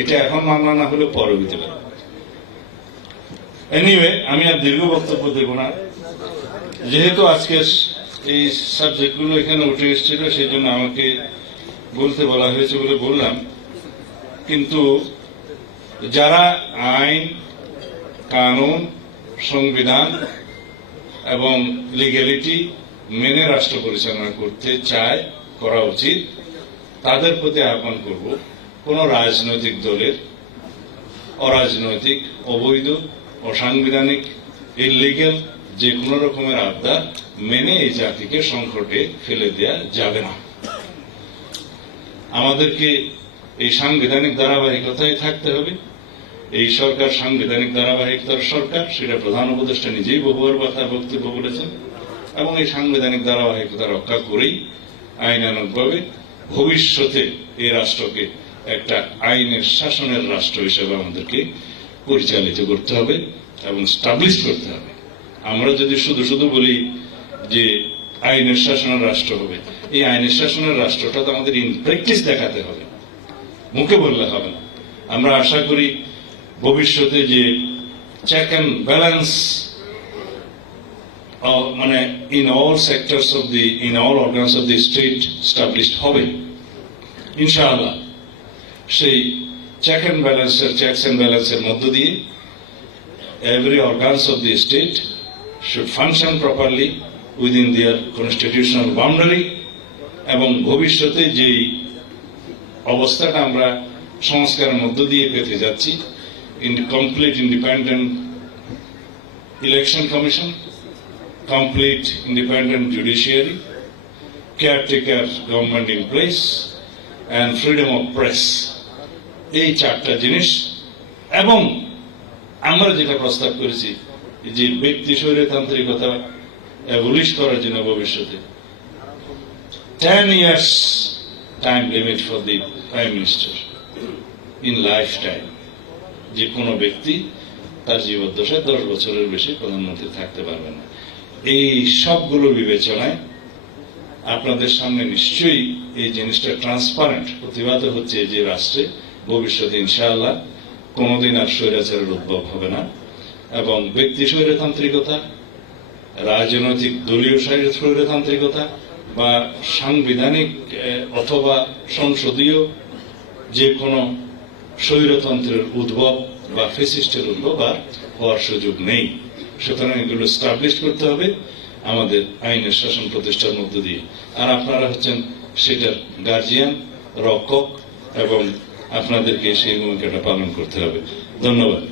এটা এখন মামলা না হলে পরে হইতে পারে এনিওয়ে আমি আর দীর্ঘ বক্তব্য দেব না। যেহেতু আজকে এই সাবজেক্টগুলো এখানে উঠে এসেছিল সেই জন্য আমাকে বলতে বলা হয়েছে বলে বললাম। কিন্তু যারা আইন, কানুন, সংবিধান এবং লিগ্যালিটি মেনে রাষ্ট্র পরিচালনা করতে চায়, করা উচিত, তাদের প্রতি আহ্বান করব। কোন রাজনৈতিক দলের, অরাজনৈতিক, অবৈধ, অসাংবিধানিক ইলিগেল যে কোনো রকমের আবদার মেনে এই জাতিকে সংকটে ফেলে দেয়া যাবে না। আমাদেরকে এই সাংবিধানিক ধারাবাহিকতায় থাকতে হবে। এই সরকার সাংবিধানিক ধারাবাহিকতার সরকার, সেটা প্রধান উপদেষ্টা নিজেই বহুবার কথা বক্তব্য বলেছেন এবং এই সাংবিধানিক ধারাবাহিকতা রক্ষা করেই আইনানুগভাবে ভবিষ্যতে এই রাষ্ট্রকে একটা আইনের শাসনের রাষ্ট্র হিসেবে আমাদেরকে পরিচালিত করতে হবে এবং স্টাবলিশ করতে হবে। আমরা যদি শুধু শুধু বলি যে আইনের শাসনের রাষ্ট্র হবে, এই আইনের শাসনের রাষ্ট্রটা তো আমাদের ইন প্র্যাকটিস দেখাতে হবে। মুখে বললে হবে না। আমরা আশা করি ভবিষ্যতে যে চেক অ্যান্ড ব্যালেন্স মানে in all sectors of the in all organs of the state established হবে। ইনশাআল্লাহ। সেই চেক অ্যান্ড ব্যালেন্সের চেকস অ্যান্ড ব্যালেন্সের মধ্য দিয়ে every organs of the state should function properly within their constitutional boundary এবং ভবিষ্যতে যেই অবস্থাটা আমরা সংস্কারের মধ্য দিয়ে পেতে যাচ্ছি, in complete independent election commission complete independent judiciary caretaker government in place and freedom of press এই চারটা জিনিস। এবং আমরা যেটা প্রস্তাব করেছি যে ব্যক্তি স্বৈরতান্ত্রিকতা অ্যাবলিশ করার জন্য ভবিষ্যতে। Ten years time limit for the prime minister in life time যে কোনো ব্যক্তি তার জীবদ্দশায় দশ বছরের বেশি প্রধানমন্ত্রী থাকতে পারবে না। এই সবগুলো বিবেচনায় আপনাদের সামনে নিশ্চয়ই এই জিনিসটা ট্রান্সপারেন্ট প্রতিবাদ হচ্ছে যে রাষ্ট্রে ভবিষ্যতে ইনশাআল্লাহ কোনোদিন আর স্বৈরাচারের উদ্ভব হবে না। এবং ব্যক্তি স্বৈরতান্ত্রিকতা, রাজনৈতিক দলীয় স্বৈরতান্ত্রিকতা বা সাংবিধানিক অথবা সংসদীয় যে কোনো স্বৈরতন্ত্রের উদ্ভব বা ফেসিস্টের উদ্ভব আর হওয়ার সুযোগ নেই। সুতরাং এগুলো স্টাবলিশ করতে হবে। আমাদের আইনের শাসন প্রতিষ্ঠার মধ্য দিয়ে। আর আপনারা হচ্ছেন সেটার গার্জিয়ান রক্ষক এবং আপনাদেরকে সেই ভূমিকাটা পালন করতে হবে। ধন্যবাদ।